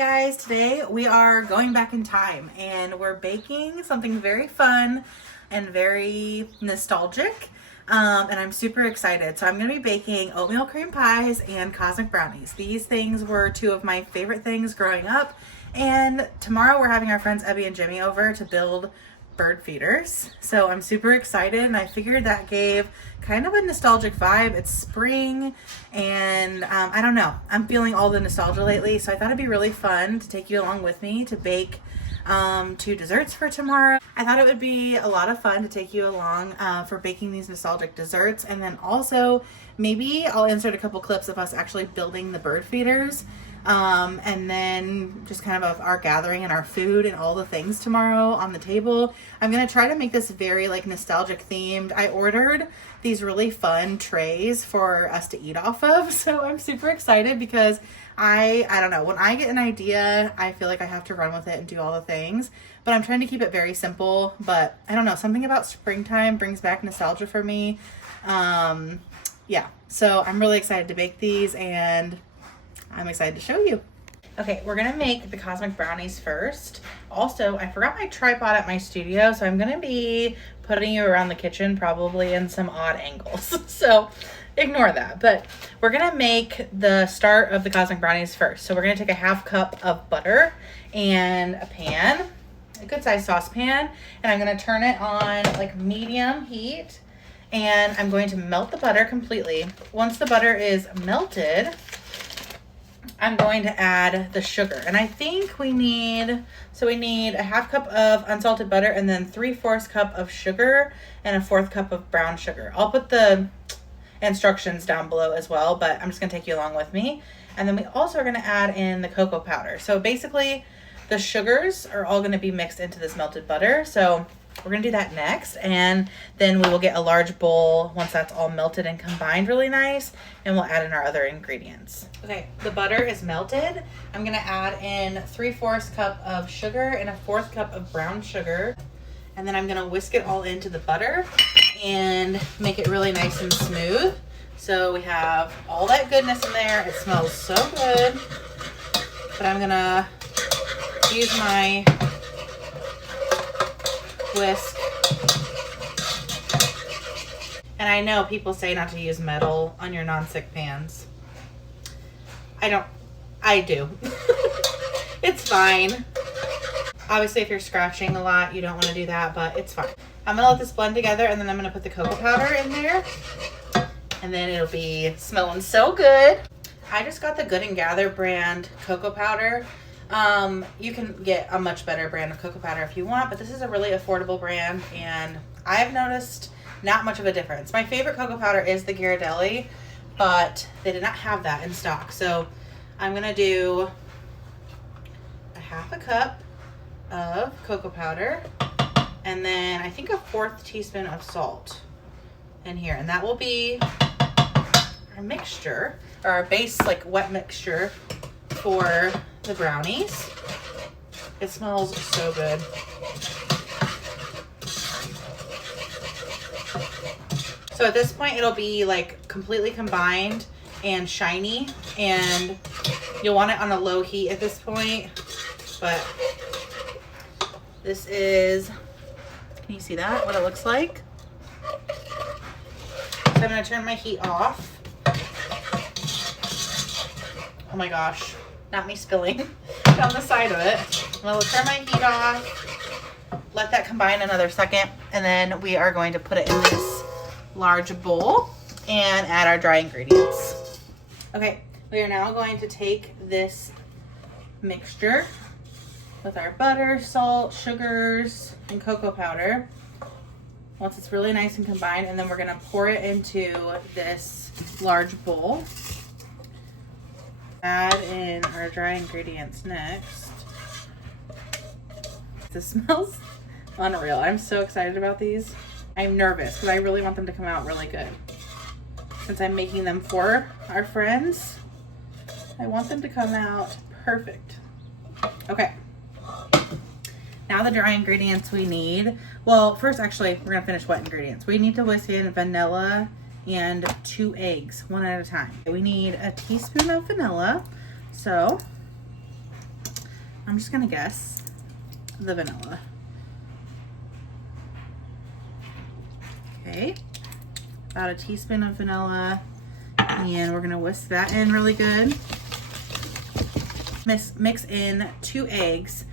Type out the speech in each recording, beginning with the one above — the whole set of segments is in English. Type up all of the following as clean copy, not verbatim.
guys, today we are going back in time and we're baking something very fun and very nostalgic, and I'm super excited. So I'm going to be baking oatmeal cream pies and cosmic brownies. These things were two of my favorite things growing up, and tomorrow we're having our friends Ebby and Jimmy over to build bird feeders. So I'm super excited, and I figured that gave kind of a nostalgic vibe. It's spring, and I don't know, I'm feeling all the nostalgia lately, so I thought it'd be really fun to take you along with me to bake two desserts for tomorrow. I thought it would be a lot of fun to take you along for baking these nostalgic desserts, and then also maybe I'll insert a couple clips of us actually building the bird feeders. And then just kind of our gathering and our food and all the things tomorrow on the table. I'm going to try to make this very like nostalgic themed. I ordered these really fun trays for us to eat off of. So I'm super excited because I don't know, when I get an idea, I feel like I have to run with it and do all the things, but I'm trying to keep it very simple. But I don't know, something about springtime brings back nostalgia for me. Yeah, so I'm really excited to bake these, and I'm excited to show you. Okay, we're gonna make the cosmic brownies first. Also, I forgot my tripod at my studio, so I'm gonna be putting you around the kitchen, probably in some odd angles. So ignore that. But we're gonna make the start of the cosmic brownies first. So we're gonna take a half cup of butter and a pan, a good sized saucepan, and I'm gonna turn it on like medium heat, and I'm going to melt the butter completely. Once the butter is melted, I'm going to add the sugar, and I think we need a half cup of unsalted butter and then 3/4 cup of sugar and a 1/4 cup of brown sugar. I'll put the instructions down below as well, but I'm just gonna take you along with me. And then we also are gonna add in the cocoa powder. So basically the sugars are all gonna be mixed into this melted butter. So we're gonna do that next, and then we will get a large bowl once that's all melted and combined really nice, and we'll add in our other ingredients. Okay, the butter is melted. I'm gonna add in 3/4 cup of sugar and a 1/4 cup of brown sugar, and then I'm gonna whisk it all into the butter and make it really nice and smooth. So we have all that goodness in there. It smells so good, but I'm gonna use my whisk. And I know people say not to use metal on your non-stick pans. I do. It's fine. Obviously, if you're scratching a lot, you don't want to do that, but it's fine. I'm gonna let this blend together, and then I'm gonna put the cocoa powder in there, and then it'll be smelling so good. I just got the Good and Gather brand cocoa powder. You can get a much better brand of cocoa powder if you want, but this is a really affordable brand, and I've noticed not much of a difference. My favorite cocoa powder is the Ghirardelli, but they did not have that in stock. So I'm gonna do a half a cup of cocoa powder, and then I think a 1/4 teaspoon of salt in here, and that will be our mixture, or our base like wet mixture for the brownies. It smells so good. So at this point, it'll be like completely combined and shiny, and you'll want it on a low heat at this point. But this is, can you see that, what it looks like? So I'm gonna turn my heat off. Oh my gosh, not me spilling down the side of it. I'm gonna turn my heat off, let that combine another second, and then we are going to put it in this large bowl and add our dry ingredients. Okay, we are now going to take this mixture with our butter, salt, sugars, and cocoa powder once it's really nice and combined, and then we're gonna pour it into this large bowl. Add in our dry ingredients next. This smells unreal. I'm so excited about these. I'm nervous because I really want them to come out really good. Since I'm making them for our friends, I want them to come out perfect. Okay. Now the dry ingredients we need. Well, first actually, we're gonna finish wet ingredients. We need to whisk in vanilla and 2 eggs, one at a time. We need a teaspoon of vanilla. So I'm just gonna guess the vanilla. Okay, about a teaspoon of vanilla, and we're gonna whisk that in really good. Mix in 2 eggs.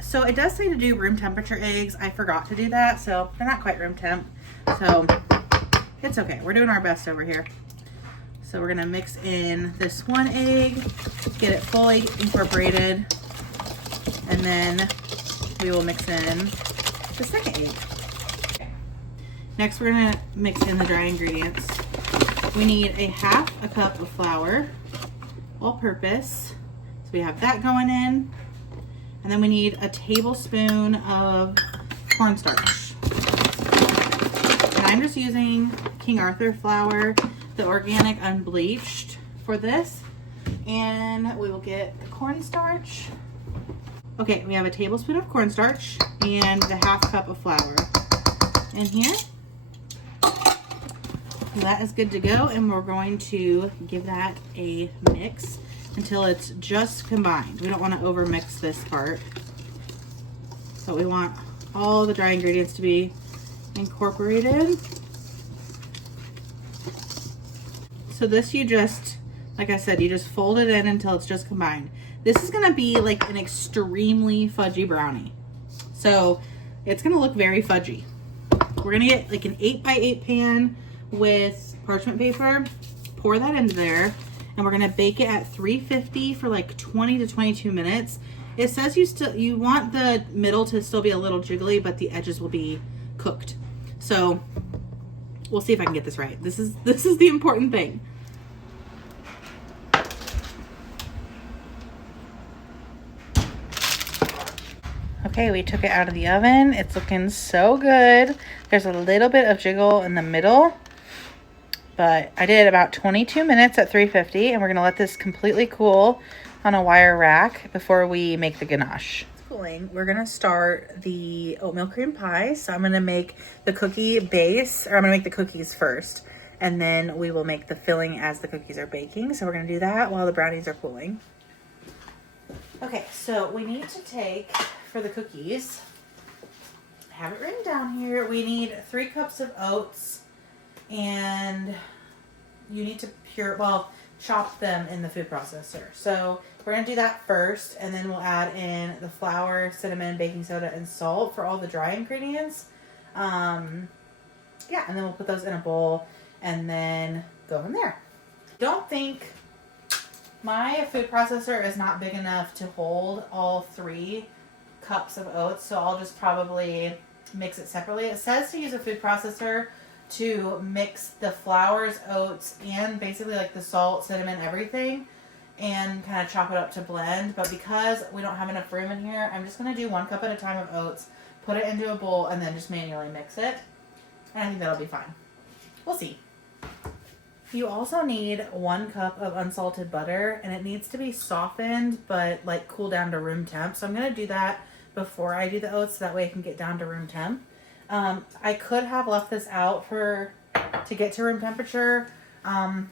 So it does say to do room temperature eggs. I forgot to do that, so they're not quite room temp. So it's okay. We're doing our best over here. So we're gonna mix in this 1 egg, get it fully incorporated, and then we will mix in the 2nd egg. Okay. Next, we're gonna mix in the dry ingredients. We need a 1/2 cup of flour, all-purpose. So we have that going in. And then we need a tablespoon of cornstarch. And I'm just using King Arthur flour, the organic unbleached for this. And we will get the cornstarch. Okay, we have a tablespoon of cornstarch and the 1/2 cup of flour in here. That is good to go, and we're going to give that a mix until it's just combined. We don't want to over mix this part. So we want all the dry ingredients to be incorporated. So this, you just, like I said, you just fold it in until it's just combined. This is gonna be like an extremely fudgy brownie. So it's gonna look very fudgy. We're gonna get like an 8x8 pan with parchment paper, pour that into there, and we're gonna bake it at 350 for like 20 to 22 minutes. It says you want the middle to still be a little jiggly, but the edges will be cooked. So we'll see if I can get this right. This is the important thing. Okay, we took it out of the oven. It's looking so good. There's a little bit of jiggle in the middle, but I did about 22 minutes at 350, and we're gonna let this completely cool on a wire rack before we make the ganache. It's cooling. We're gonna start the oatmeal cream pie. So I'm gonna make the cookie base, or I'm gonna make the cookies first, and then we will make the filling as the cookies are baking. So we're gonna do that while the brownies are cooling. Okay, so we need to take, for the cookies, I have it written down here, we need 3 cups of oats, and you need to chop them in the food processor. So we're gonna do that first, and then we'll add in the flour, cinnamon, baking soda, and salt for all the dry ingredients. Yeah, and then we'll put those in a bowl and then go from there. Don't think, my food processor is not big enough to hold all 3 cups of oats, so I'll just probably mix it separately. It says to use a food processor to mix the flours, oats, and basically like the salt, cinnamon, everything, and kind of chop it up to blend. But because we don't have enough room in here, I'm just going to do 1 cup at a time of oats, put it into a bowl, and then just manually mix it. And I think that'll be fine. We'll see. You also need 1 cup of unsalted butter, and it needs to be softened but like cool down to room temp. So I'm going to do that before I do the oats, so that way it can get down to room temp. I could have left this out to get to room temperature, and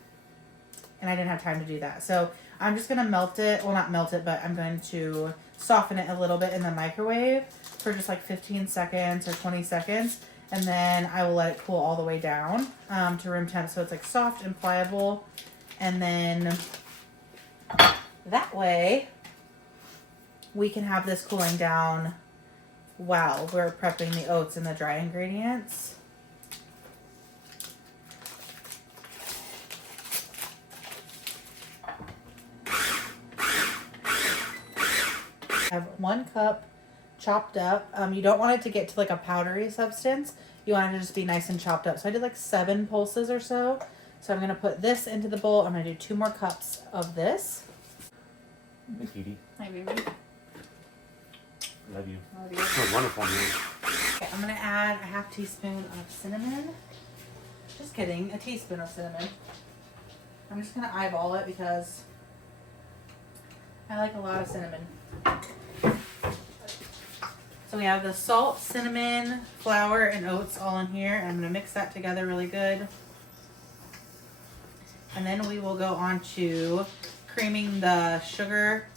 I didn't have time to do that. So I'm just going to melt it. Well, not melt it, but I'm going to soften it a little bit in the microwave for just like 15 seconds or 20 seconds. And then I will let it cool all the way down to room temp, so it's like soft and pliable. And then that way we can have this cooling down while we're prepping the oats and the dry ingredients. I have 1 cup chopped up. You don't want it to get to like a powdery substance. You want it to just be nice and chopped up. So I did like 7 pulses or so. So I'm going to put this into the bowl. I'm going to do 2 more cups of this. Hey, Kitty. Hi, baby. Love you. Love you. You're wonderful, man. Okay, I'm going to add a 1/2 teaspoon of cinnamon. Just kidding. A teaspoon of cinnamon. I'm just going to eyeball it because I like a lot of cinnamon. So we have the salt, cinnamon, flour, and oats all in here. And I'm going to mix that together really good. And then we will go on to creaming the sugar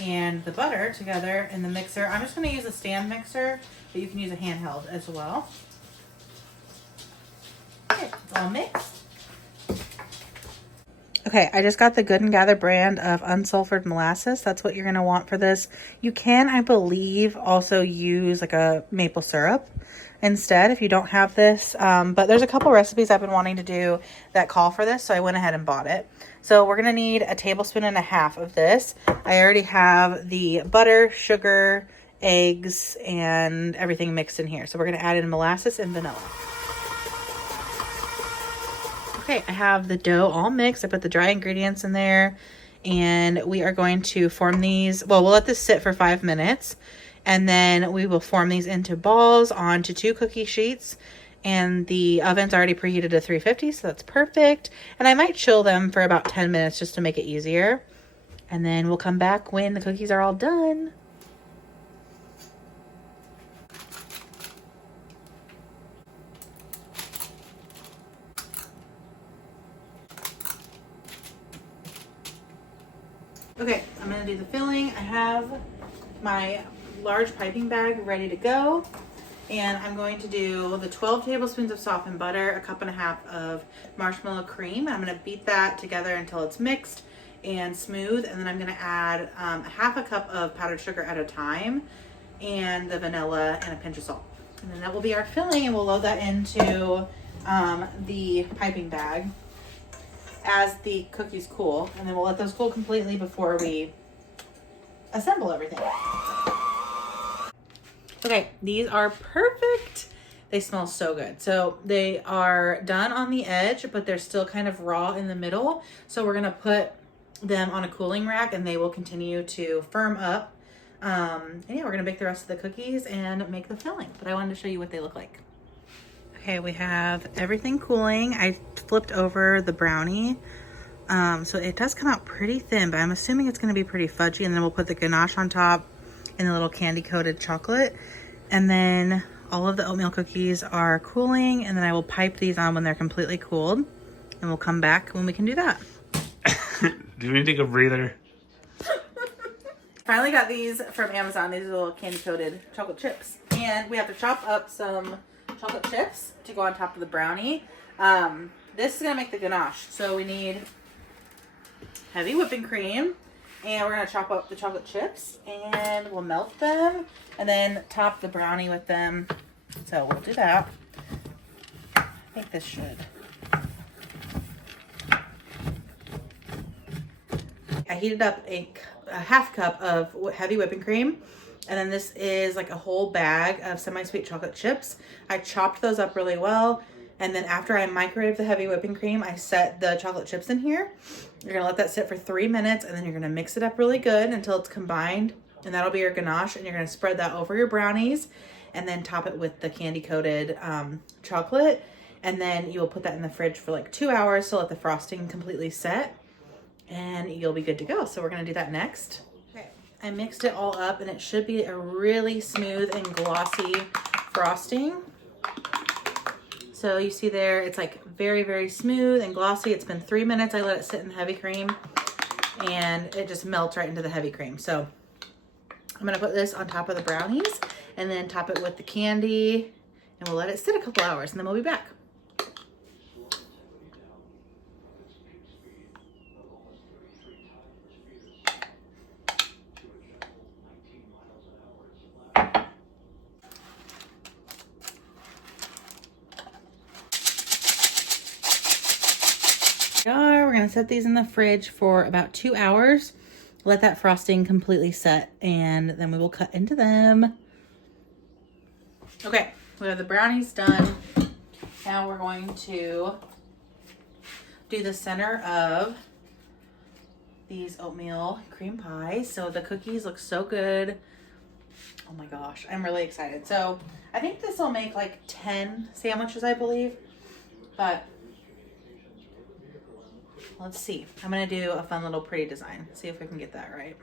and the butter together in the mixer. I'm just going to use a stand mixer, but you can use a handheld as well. Okay, it's all mixed. Okay, I just got the Good and Gather brand of unsulfured molasses. That's what you're going to want for this. You can, I believe, also use like a maple syrup instead if you don't have this. But there's a couple recipes I've been wanting to do that call for this, so I went ahead and bought it. So we're going to need 1.5 tablespoons of this. I already have the butter, sugar, eggs, and everything mixed in here. So we're going to add in molasses and vanilla. Okay, I have the dough all mixed. I put the dry ingredients in there, and we are going to form these. Well, we'll let this sit for 5 minutes, and then we will form these into balls onto 2 cookie sheets. And the oven's already preheated to 350, so that's perfect. And I might chill them for about 10 minutes just to make it easier. And then we'll come back when the cookies are all done. Okay, I'm gonna do the filling. I have my large piping bag ready to go. And I'm going to do the 12 tablespoons of softened butter, 1.5 cups of marshmallow cream. I'm gonna beat that together until it's mixed and smooth. And then I'm gonna add 1/2 cup of powdered sugar at a time, and the vanilla and a pinch of salt. And then that will be our filling, and we'll load that into the piping bag as the cookies cool, and then we'll let those cool completely before we assemble everything. Okay, these are perfect. They smell so good. So they are done on the edge, but they're still kind of raw in the middle. So we're gonna put them on a cooling rack, and they will continue to firm up. And yeah, we're gonna bake the rest of the cookies and make the filling, but I wanted to show you what they look like. Okay, we have everything cooling. I flipped over the brownie. So it does come out pretty thin, but I'm assuming it's going to be pretty fudgy. And then we'll put the ganache on top and the little candy coated chocolate. And then all of the oatmeal cookies are cooling. And then I will pipe these on when they're completely cooled. And we'll come back when we can do that. Do we need to take a breather? Finally got these from Amazon. These are little candy coated chocolate chips. And we have to chop up some chocolate chips to go on top of the brownie. This is gonna make the ganache. So we need heavy whipping cream, and we're gonna chop up the chocolate chips, and we'll melt them, and then top the brownie with them. So we'll do that. I think this should. I heated up a 1/2 cup of heavy whipping cream. And then this is like a whole bag of semi-sweet chocolate chips. I chopped those up really well. And then after I microwaved the heavy whipping cream, I set the chocolate chips in here. You're gonna let that sit for 3 minutes, and then you're gonna mix it up really good until it's combined. And that'll be your ganache. And you're gonna spread that over your brownies, and then top it with the candy coated chocolate. And then you will put that in the fridge for like 2 hours to let the frosting completely set. And you'll be good to go. So we're gonna do that next. I mixed it all up, and it should be a really smooth and glossy frosting. So you see there, it's like very, very smooth and glossy. It's been 3 minutes. I let it sit in the heavy cream, and it just melts right into the heavy cream. So I'm gonna put this on top of the brownies, and then top it with the candy, and we'll let it sit a couple hours, and then we'll be back. We're gonna set these in the fridge for about 2 hours. Let that frosting completely set, and then we will cut into them. Okay, we have the brownies done. Now we're going to do the center of these oatmeal cream pies. So the cookies look so good. Oh my gosh, I'm really excited. So I think this will make like 10 sandwiches, I believe, but let's see. I'm gonna do a fun little pretty design. See if we can get that right.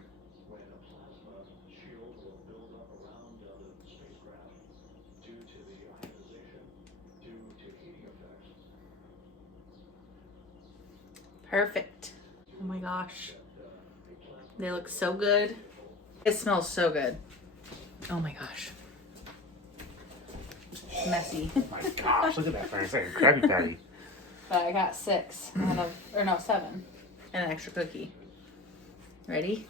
Perfect. Oh my gosh. They look so good. It smells so good. Oh my gosh. Messy. Oh my gosh, look at that thing. It's like a Krabby Patty. But I got 6 out of, or no, 7. And an extra cookie. Ready?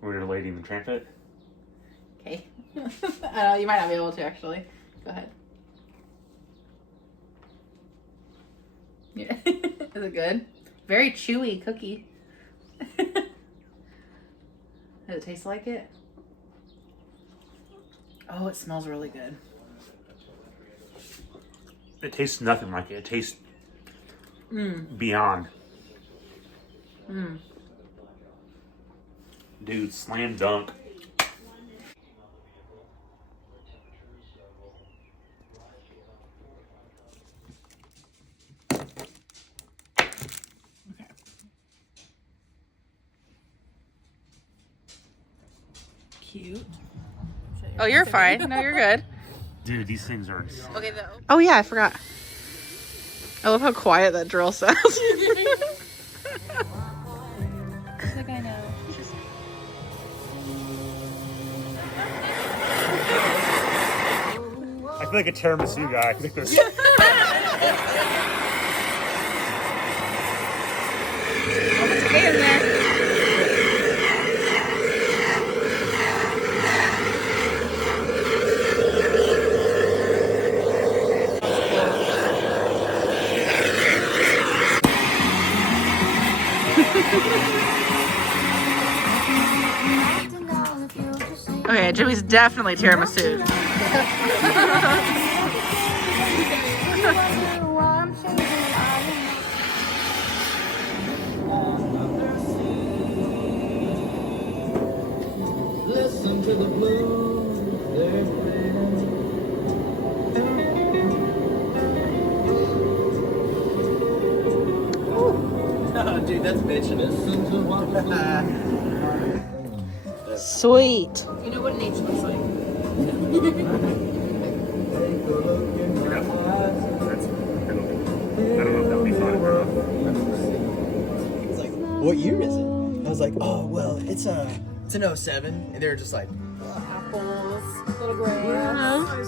We're Lady in the Trumpet. Okay. I know, you might not be able to actually. Go ahead. Yeah. Is it good? Very chewy cookie. Does it taste like it? Oh, it smells really good. It tastes nothing like it. It tastes beyond. Dude, slam dunk. Cute. Oh, you're fine. No, you're good. Dude, these things are... Okay, oh yeah, I forgot. I love how quiet that drill sounds. Like I know. I feel like a tiramisu guy. I think this... Get in there. Okay, Jimmy's definitely tiramisu. Listen to the blues, they're playing. Oh, dude, that's bitchin'. Listen to what Sweet. You know what an H looks like. I don't know if that'll be fun or It's like, what year is it? I was like, oh, well, it's an 07. And they were just like, Apples, little grass.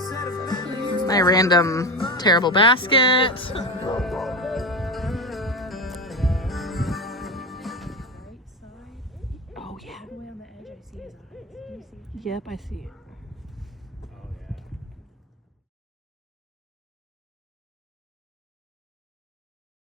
My random terrible basket. Oh yeah. Way on the edge, I see his eyes. Do you see? Yep, I see.